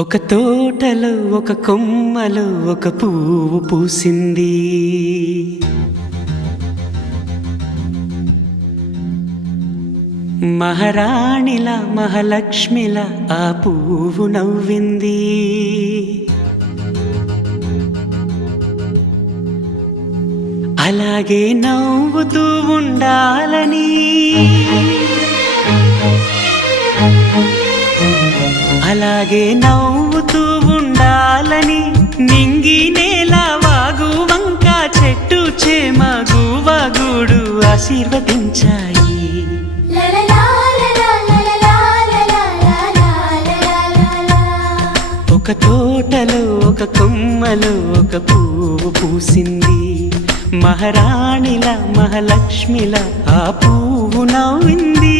ఒక తోటలో ఒక కొమ్మలో ఒక పువ్వు పూసింది. మహారాణిలా మహాలక్ష్మిలా ఆ పువ్వు నవ్వింది. అలాగే నవ్వుతూ ఉండాలని, అలాగే నవ్వుతూ ఉండాలని నింగి నేల వాగు వంక చెట్టు చేమ గువగూడు ఆశీర్వదించాయి. ఒక తోటలో ఒక కొమ్మలో ఒక పువ్వు పూసింది. మహారాణిలా మహాలక్ష్మిలా ఆ పువ్వు నవ్వింది.